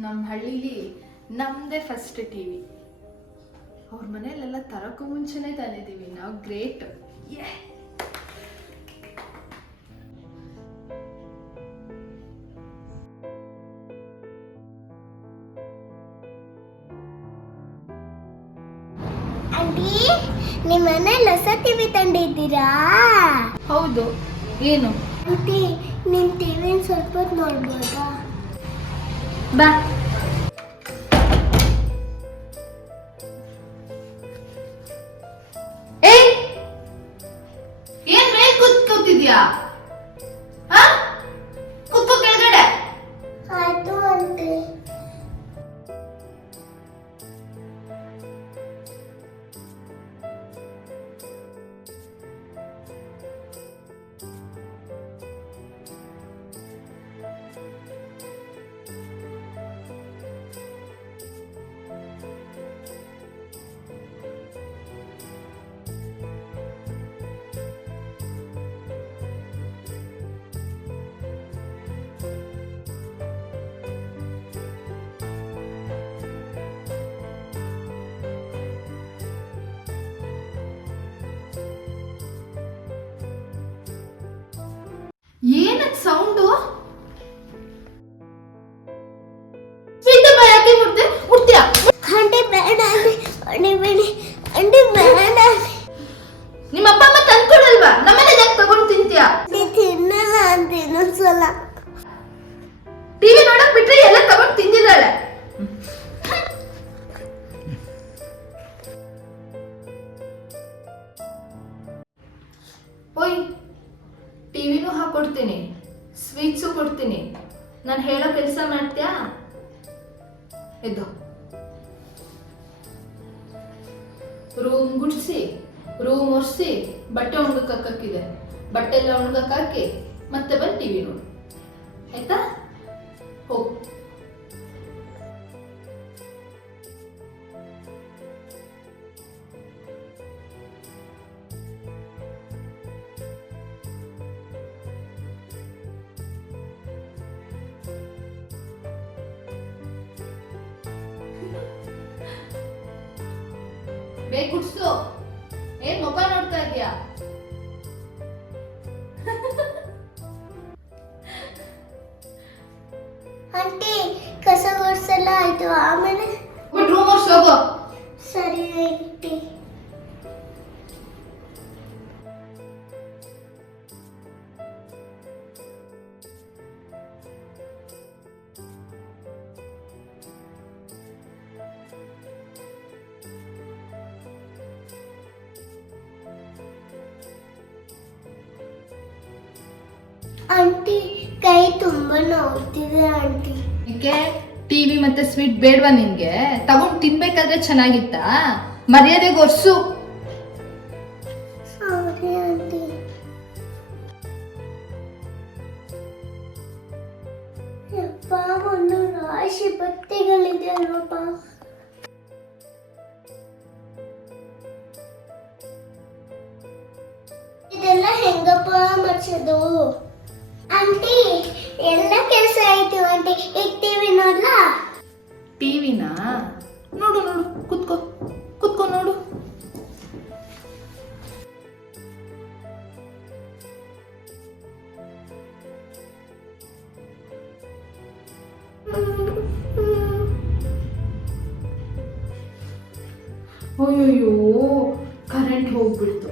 ನಮ್ಮ ಹಳ್ಳಿಲಿ ನಮ್ಮದೇ ಫಸ್ಟ್ ಟಿ ವಿ. ಅವ್ರ ಮನೆಯಲ್ಲೆಲ್ಲ ತರೋಕ್ಕೂ ಮುಂಚೆನೇ ತಂದಿದ್ದೀವಿ ನಾವು. ಗ್ರೇಟ್. ಆಂಟಿ, ನಿಮ್ಮ ಮನೇಲಿ ಹೊಸ ಟಿವಿ ತಂದಿದ್ದೀರಾ? ಹೌದು. ಏನು ಆಂಟಿ, ನಿಮ್ಮ ಟಿವಿನ ಸ್ವಲ್ಪ ಹೊತ್ತು ನೋಡ್ಬೋದಾ? ಬಾ. ಏನ್ ಮೇಲೆ ಕೂತ್ಕೋತಿದ್ಯಾ? ಕೂತ್ಕೋ ಕೆಳಗಡೆ. ಆಯ್ತು ಆಂಟಿ. ಏನದ್ ಸೌಂಡು? ಸ್ವೀಟ್ ಯಾಕೆ ಮುಟ್ತೀಯಾ? ಆಂಟಿ ಬೇಡ ಆಂಟಿ, ಆಂಟಿ ಬೇಡಿ ಆಂಟಿ ಬೇಡ. ನಿಮ್ಮ ಅಪ್ಪ ಅಮ್ಮ ತಂದ್ಕೊಡಲ್ವಾ? ನಮ್ಮನೆ ಯಾಕೆ ತಗೊಂಡು ತಿಂತೀಯಾ? ತಿನ್ನಲ್ಲ ಆಂಟಿ, ಇನ್ನೊಂದ್ಸಲ. ಟಿವಿ ನೋಡಕ್ ಬಿಟ್ರೆ ಎಲ್ಲ ತಗೊಂಡು ತಿಂದಿದ್ದಾಳೆ. ಓಯ್, ಟಿವಿನೂ ಹಾಕೊಡ್ತೀನಿ, ಸ್ವೀಟ್ಸು ಕೊಡ್ತೀನಿ. ನಾನು ಹೇಳೋ ಕೆಲಸ ಮಾಡ್ತೀಯಾ? ಎದ್ದು ರೂಮ್ ಗುಡಿಸಿ, ರೂಮ್ ಒರೆಸಿ, ಬಟ್ಟೆ ಒಣಗಕ್ಕೆ ಹಾಕಕ್ಕಿದೆ, ಬಟ್ಟೆ ಎಲ್ಲ ಒಣಗಕ್ಕೆ ಹಾಕಿ ಮತ್ತೆ ಬಂದು ಟಿವಿ ನೋಡು. ಆಯ್ತಾ? ಹೋಗು. ಬೇಗ ಗುಡ್ಸು. ಏನ್ ಮುಖ ನೋಡ್ತಾ ಇದ್ಯಾ? ಆಂಟಿ, ಕಸ ಗುಡಿಸೆಲ್ಲ ಆಯ್ತು, ಆಮೇಲೆ ರೂಮ್ ಒರ್ಸಿ ಹೋಗು. ಸರಿ ಆಂಟಿ. ಆಂಟಿ, ಕೈ ತುಂಬಾ ನೋಡ್ತಿದೆ ಆಂಟಿ. ಯಾಕೆ ಟಿವಿ ಮತ್ತೆ ಸ್ವೀಟ್ ಬೇಡವಾ ನಿನ್ಗೆ? ತಗೊಂಡು ತಿನ್ಬೇಕಾದ್ರೆ ಚೆನ್ನಾಗಿತ್ತಾ? ಮರ್ಯಾದೆಗೆ ಒರ್ಸು. Sorry aunty. ಯಪ್ಪ, ಒಂದು ರಾಶಿ ಬಟ್ಟೆಗಳಿದೆ ಅಲ್ವಪ್ಪ. ಇದೆಲ್ಲ ಹೆಂಗಪ್ಪ ಮರ್ಸೋದು? ಆಂಟಿ, ಎಲ್ಲ ಕೆಲಸ ಆಯ್ತು ಆಂಟಿ. ಈಗ ಟಿವಿ ನೋಡ್ಲಾ? ಟಿವಿನ ನೋಡು ನೋಡು, ಕುತ್ಕೋ ಕುತ್ಕೋ ನೋಡು. ಅಯ್ಯೋ, ಕರೆಂಟ್ ಹೋಗ್ಬಿಡ್ತು.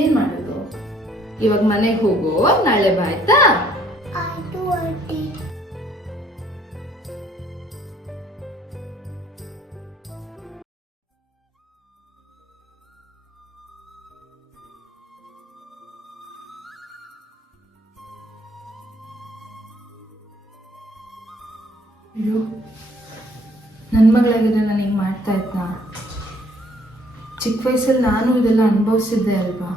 ಏನ್ ಮಾಡೋದು? ಇವಾಗ ಮನೆಗೆ ಹೋಗೋ, ನಾಳೆ ಬಾ. ಆಯ್ತಾ? ಆಯ್ತು ಆಂಟಿ. ಅಯ್ಯೋ, ನನ್ನ ಮಗಳಾಗಿದ್ರೆ ನಾನು ಹಿಂಗೆ ಮಾಡ್ತಾ ಇದ್ನಾ? ಚಿಕ್ಕ ವಯಸ್ಸಲ್ಲಿ ನಾನು ಇದೆಲ್ಲ ಅನುಭವಿಸಿದ್ದೆ ಅಲ್ವಾ?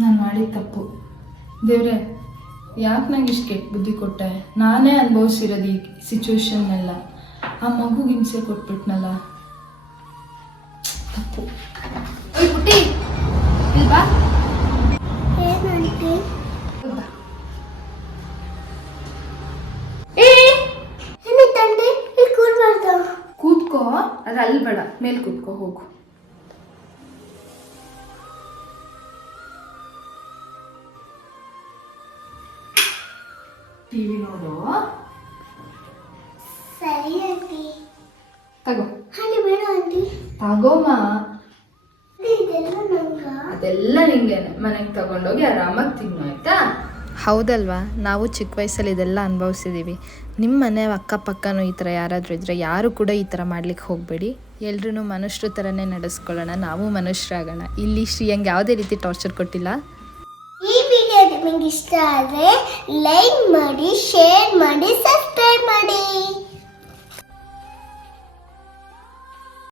ನಾನು ಮಾಡಿದ ತಪ್ಪು. ದೇವ್ರೆ, ಯಾಕೆ ನಂಗೆ ಇಷ್ಟು ಕೆಟ್ಟ ಬುದ್ಧಿ ಕೊಟ್ಟೆ? ನಾನೇ ಅನುಭವಿಸಿರೋದು ಈ ಸಿಚುವೇಶನ್ನೆಲ್ಲ. ಆ ಮಗುಗೆ ಹಿಂಸೆ ಕೊಟ್ಬಿಟ್ನಲ್ಲ, ತಪ್ಪು. ಓಯ್ ಪುಟ್ಟಿ, ಇಲ್ವಾ? ಏನಂಟಿ? ಏ, ಅದು ಅಲ್ಲಿ ಬೇಡ, ಮೇಲೆ ಕೂತ್ಕೋ ಹೋಗು. ಟಿವಿ ನೋಡು. ಸರಿ ಆಂಟಿ. ತಗೋ. ಹಾಗೆ ಬೇಡ ಆಂಟಿ. ತಗೋಮ್ಮ. ಇದೆಲ್ಲ ನಂಗ. ಅದೆಲ್ಲ ನಿಂಗೇನೆ, ಮನೆಗೆ ತಗೊಂಡೋಗಿ ಆರಾಮಾಗಿ ತಿನ್ನು, ಆಯ್ತಾ? ಹೌದಲ್ವಾ, ನಾವು ಚಿಕ್ಕ ವಯಸ್ಸಲ್ಲಿ ಇದೆಲ್ಲ ಅನುಭವಿಸಿದ್ದೀವಿ. ನಿಮ್ಮ ಮನೆ ಅಕ್ಕಪಕ್ಕನೂ ಈ ಥರ ಯಾರಾದರೂ ಇದ್ದರೆ ಯಾರು ಕೂಡ ಈ ಥರ ಮಾಡ್ಲಿಕ್ಕೆ ಹೋಗಬೇಡಿ. ಎಲ್ರೂ ಮನುಷ್ಯರ ಥರನೇ ನಡೆಸ್ಕೊಳ್ಳೋಣ, ನಾವು ಮನುಷ್ಯರಾಗೋಣ. ಇಲ್ಲಿ ಶ್ರೀಯಂಗೆ ಯಾವುದೇ ರೀತಿ ಟಾರ್ಚರ್ ಕೊಟ್ಟಿಲ್ಲ. ಈ ವಿಡಿಯೋ ನಿಮಗೆ ಇಷ್ಟ ಆದರೆ ಲೈಕ್ ಮಾಡಿ, ಶೇರ್ ಮಾಡಿ, ಸಬ್ಸ್ಕ್ರೈಬ್ ಮಾಡಿ.